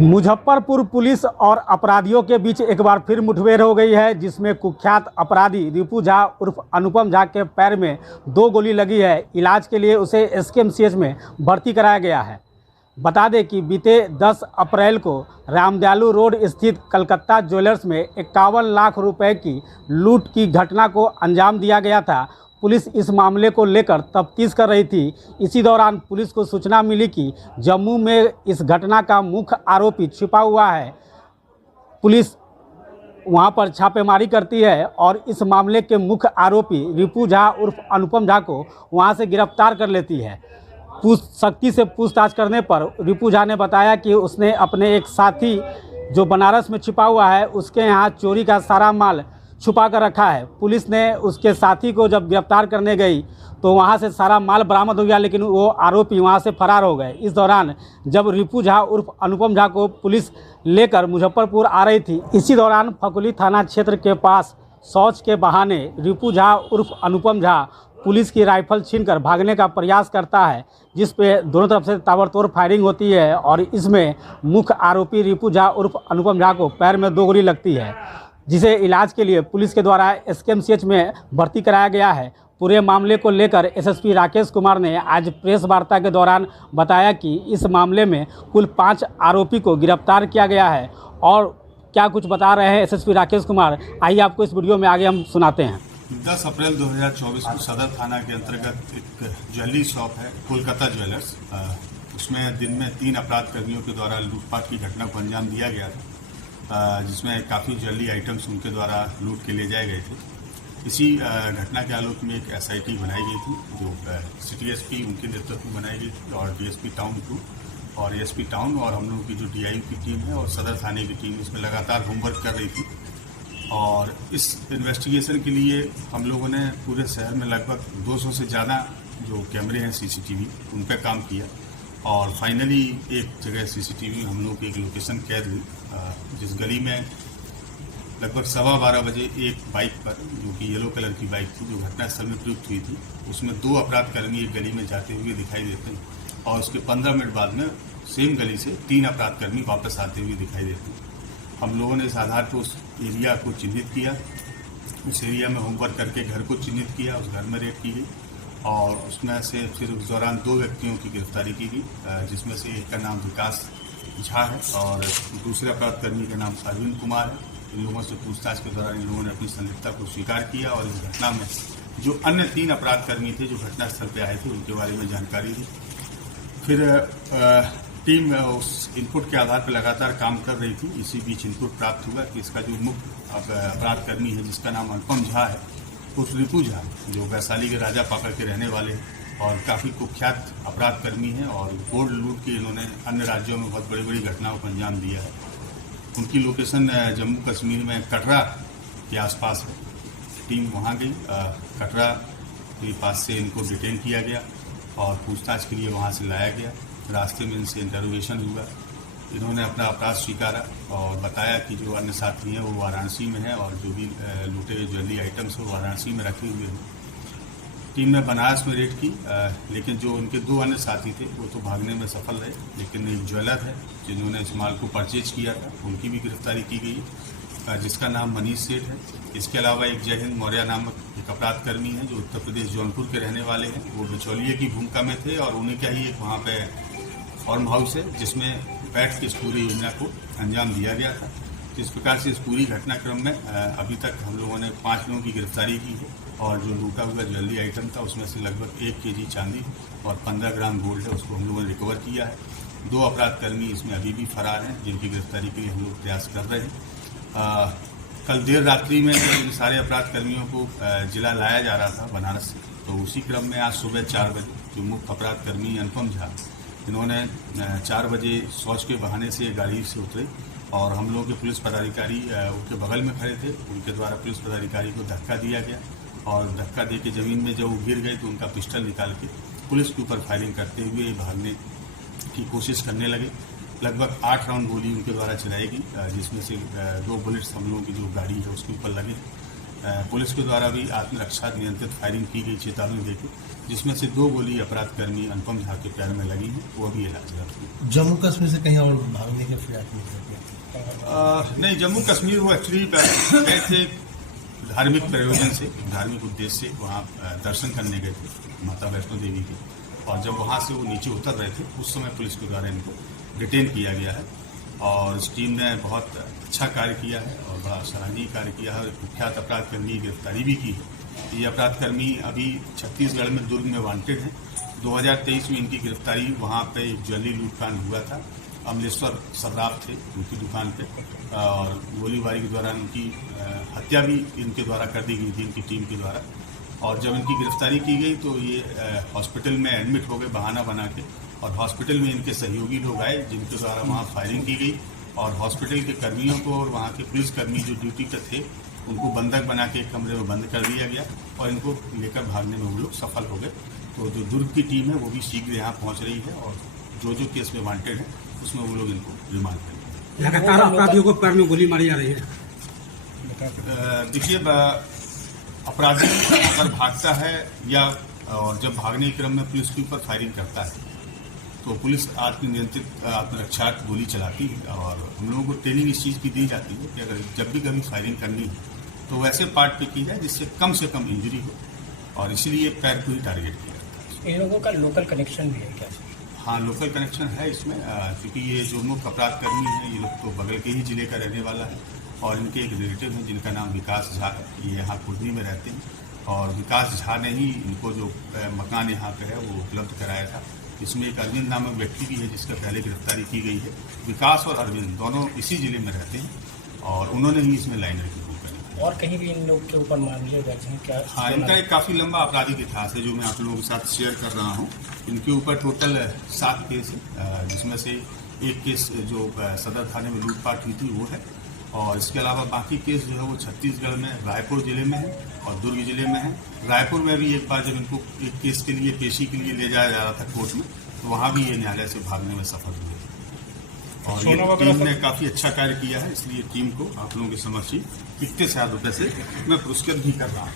Muzaffarpur police और अपराधियों के बीच एक बार फिर मुठभेड़ हो गई है, जिसमें कुख्यात अपराधी रिपू झा उर्फ अनुपम झा के पैर में 2 गोली लगी है। इलाज के लिए उसे एसकेएमसीएच में भर्ती कराया गया है। बता दें कि बीते 10 अप्रैल को रामदयालु रोड स्थित कलकत्ता ज्वेलर्स में 51 लाख रुपए की लूट की घटना को अंजाम दिया गया था। पुलिस इस मामले को लेकर तफ्तीश कर रही थी। इसी दौरान पुलिस को सूचना मिली कि जम्मू में इस घटना का मुख्य आरोपी छिपा हुआ है। पुलिस वहां पर छापेमारी करती है और इस मामले के मुख्य आरोपी रिपू झा उर्फ अनुपम झा को वहां से गिरफ्तार कर लेती है। सख्ती से पूछताछ करने पर रिपू झा ने बताया कि उसने अपने एक साथी जो बनारस में छिपा हुआ है, उसके यहाँ चोरी का सारा माल छुपा कर रखा है। पुलिस ने उसके साथी को जब गिरफ्तार करने गई तो वहां से सारा माल बरामद हो गया, लेकिन वो आरोपी वहां से फरार हो गए। इस दौरान जब रिपू झा उर्फ अनुपम झा को पुलिस लेकर मुजफ्फरपुर आ रही थी, इसी दौरान फकुली थाना क्षेत्र के पास शौच के बहाने रिपू झा उर्फ अनुपम झा पुलिस की राइफल छीनकर भागने का प्रयास करता है, जिस पे दोनों तरफ से ताबड़तोड़ फायरिंग होती है और इसमें मुख्य आरोपी रिपू झा उर्फ अनुपम झा को पैर में 2 गोली लगती है, जिसे इलाज के लिए पुलिस के द्वारा एसकेएमसीएच में भर्ती कराया गया है। पूरे मामले को लेकर एसएसपी राकेश कुमार ने आज प्रेस वार्ता के दौरान बताया कि इस मामले में कुल 5 आरोपी को गिरफ्तार किया गया है। और क्या कुछ बता रहे हैं एसएसपी राकेश कुमार, आइए आपको इस वीडियो में आगे हम सुनाते हैं। 10 अप्रैल 2024 को सदर थाना के अंतर्गत एक ज्वेलरी शॉप है कोलकाता ज्वेलर्स, उसमें दिन में 3 अपराध कर्मियों के द्वारा लूटपाट की घटना को अंजाम दिया गया था, जिसमें काफ़ी ज्वेलरी आइटम्स उनके द्वारा लूट के ले जाए गए थे। इसी घटना के आलोक में एक एसआईटी बनाई गई थी, जो सिटी एसपी उनके नेतृत्व में बनाई गई थी, और डीएसपी टाउन 2 और एसपी टाउन और हम लोगों की जो डीआई की टीम है और सदर थाने की टीम इसमें लगातार होमवर्क कर रही थी। और इस इन्वेस्टिगेशन के लिए हम लोगों ने पूरे शहर में लगभग 200 से ज़्यादा जो कैमरे हैं सीसीटीवी उन पर काम किया, और फाइनली एक जगह सीसीटीवी हम लोगों की एक लोकेशन कैद हुई, जिस गली में लगभग 12:15 बजे एक बाइक पर, जो कि येलो कलर की बाइक थी, जो घटनास्थल में प्रयुक्त हुई थी, उसमें 2 अपराधकर्मी एक गली में जाते हुए दिखाई देते हैं, और उसके 15 मिनट बाद में सेम गली से 3 अपराधकर्मी वापस आते हुए दिखाई देते हैं। हम लोगों ने इस आधार पर उस एरिया को चिन्हित किया, उस एरिया में होमवर्क करके घर को चिन्हित किया, उस घर में रेड की गई, और उसमें से फिर उस दौरान 2 व्यक्तियों की गिरफ्तारी की गई, जिसमें से एक का नाम विकास झा है और दूसरे अपराधकर्मी का नाम अरविंद कुमार है। इन लोगों से पूछताछ के दौरान इन लोगों ने अपनी संलिप्तता को स्वीकार किया, और इस घटना में जो अन्य 3 अपराधकर्मी थे जो घटनास्थल पर आए थे उनके बारे में जानकारी दी। फिर टीम उस इनपुट के आधार पर लगातार काम कर रही थी। इसी बीच इनपुट प्राप्त हुआ कि इसका जो मुख्य अपराधकर्मी है, जिसका नाम अनुपम झा है, उस रिपू झा, जो वैशाली के राजा पाकड़ के रहने वाले हैं और काफ़ी कुख्यात अपराधकर्मी हैं, और गोल्ड लूट के इन्होंने अन्य राज्यों में बहुत बड़ी बड़ी घटनाओं को अंजाम दिया है। उनकी लोकेशन जम्मू कश्मीर में कटरा के आसपास है। टीम वहाँ गई, कटरा के पास से इनको डिटेन किया गया और पूछताछ के लिए वहाँ से लाया गया। रास्ते में इनसे इंटरोगेशन हुआ, इन्होंने अपना अपराध स्वीकारा और बताया कि जो अन्य साथी हैं वो वाराणसी में हैं, और जो भी लूटे हुए ज्वेलरी आइटम्स वो वाराणसी में रखे हुए हैं। टीम ने बनारस में रेड की, लेकिन जो उनके 2 अन्य साथी थे वो तो भागने में सफल रहे, लेकिन एक ज्वेलर है जिन्होंने इस माल को परचेज किया था, उनकी भी गिरफ्तारी की गई, जिसका नाम मनीष सेठ है। इसके अलावा एक जय हिंद मौर्य नामक एक अपराधकर्मी है, जो उत्तर प्रदेश जौनपुर के रहने वाले हैं। वो बिचौलिए की भूमिका में थे, और उन्हें क्या ही एक वहाँ पे फार्म हाउस है जिसमें बैठ के इस पूरी योजना को अंजाम दिया गया था। इस प्रकार से इस पूरी घटनाक्रम में अभी तक हम लोगों ने 5 लोगों की गिरफ्तारी की है, और जो लूटा हुआ ज्वेलरी आइटम था उसमें से लगभग 1 केजी चांदी और 15 ग्राम गोल्ड है, उसको हम लोगों ने रिकवर किया है। 2 अपराधकर्मी इसमें अभी भी फरार हैं, जिनकी गिरफ्तारी के लिए हम लोग प्रयास कर रहे हैं। कल देर रात्रि में इन सारे अपराधकर्मियों को जिला लाया जा रहा था बनारस से, तो उसी क्रम में आज सुबह 4 बजे जो मुख्य अपराधकर्मी अनुपम झा, इन्होंने 4 बजे शौच के बहाने से गाड़ी से उतरे, और हम लोगों के पुलिस पदाधिकारी उनके बगल में खड़े थे। उनके द्वारा पुलिस पदाधिकारी को धक्का दिया गया, और धक्का दे के ज़मीन में जब वो गिर गए तो उनका पिस्टल निकाल के पुलिस के ऊपर फायरिंग करते हुए भागने की कोशिश करने लगे। लगभग 8 राउंड गोली उनके द्वारा चलाई गई, जिसमें से 2 बुलेट्स हम लोगों की जो गाड़ी है उसके ऊपर लगे। पुलिस के द्वारा भी आत्मरक्षा नियंत्रित फायरिंग की गई चेतावनी देकर, जिसमें से 2 गोली अपराधकर्मी अनुपम झा के पैर में लगी हैं, वो भी इलाजरत हुई। जम्मू कश्मीर से कहीं और भागने के प्रयास नहीं, जम्मू कश्मीर वो एक्चुअली गए थे धार्मिक प्रयोजन से, धार्मिक उद्देश्य से वहाँ दर्शन करने गए थे माता वैष्णो देवी के, और जब वहाँ से वो नीचे उतर रहे थे उस समय पुलिस के द्वारा इनको डिटेन किया गया है और इस टीम ने बहुत अच्छा कार्य किया है और बड़ा सराहनीय कार्य किया है। कुख्यात अपराधकर्मी की गिरफ्तारी भी की है। ये अपराधकर्मी अभी छत्तीसगढ़ में दुर्ग में वांटेड हैं। 2023 में इनकी गिरफ्तारी वहाँ पे एक ज्वेलरी लूटकांड हुआ था। अमलेश्वर सर्राफ थे उनकी दुकान पे और गोलीबारी के दौरान उनकी हत्या भी इनके द्वारा कर दी गई थी, इनकी टीम के द्वारा। और जब इनकी गिरफ्तारी की गई तो ये हॉस्पिटल में एडमिट हो गए बहाना बना के, और हॉस्पिटल में इनके सहयोगी लोग आए जिनके द्वारा वहाँ फायरिंग की गई और हॉस्पिटल के कर्मियों को और वहाँ के पुलिसकर्मी जो ड्यूटी पर थे उनको बंधक बना के एक कमरे में बंद कर दिया गया और इनको लेकर भागने में वो लोग सफल हो गए। तो जो दुर्ग की टीम है वो भी शीघ्र यहाँ पहुँच रही है और जो केस में वांटेड है उसमें वो लोग इनको रिमांड करेंगे। लगातार अपराधियों को पैर में गोली मारी जा रही है। देखिए, अपराधी अगर भागता है या और जब भागने के क्रम में पुलिस के ऊपर फायरिंग करता है तो पुलिस आत्मनियंत्रित आत्मरक्षा गोली चलाती है और हम लोगों को ट्रेनिंग इस चीज़ की दी जाती है कि अगर जब भी कभी फायरिंग करनी है तो वैसे पार्ट पे की जाए जिससे कम से कम इंजरी हो, और इसीलिए पैर को ही टारगेट किया जाता है। इन लोगों का लोकल कनेक्शन भी है क्या? हाँ, लोकल कनेक्शन है इसमें, क्योंकि ये जो मुख्य अपराधकर्मी है ये लोग तो बगल के ही जिले का रहने वाला है और इनके एक रिलेटिव हैं जिनका नाम विकास झा है। ये यहाँ कुर्दी में रहते हैं और विकास झा ने ही इनको जो मकान यहाँ पे है वो उपलब्ध कराया था। इसमें एक अरविंद नामक व्यक्ति भी है जिसका पहले गिरफ्तारी की गई है। विकास और अरविंद दोनों इसी जिले में रहते हैं और उन्होंने ही इसमें लाइनर की भूमिका निभाई। और कहीं भी इन लोग के ऊपर मामले दर्ज हैं क्या? हाँ, इनका एक काफ़ी लंबा आपराधिक इतिहास है जो मैं आप लोगों के साथ शेयर कर रहा हूँ। इनके ऊपर टोटल 7 केस है, जिसमें से एक केस जो सदर थाने में लूटपाट हुई थी वो है, और इसके अलावा बाकी केस जो है वो छत्तीसगढ़ में रायपुर जिले में है और दुर्ग जिले में है। रायपुर में भी एक बार जब इनको एक केस के लिए पेशी के लिए ले जाया जा रहा था कोर्ट में, तो वहाँ भी ये न्यायालय से भागने में सफल हुए और ये टीम ने काफ़ी अच्छा कार्य किया है। इसलिए टीम को आप लोगों के समक्ष ही 21,000 रुपये से मैं पुरस्कृत भी कर रहा हूँ।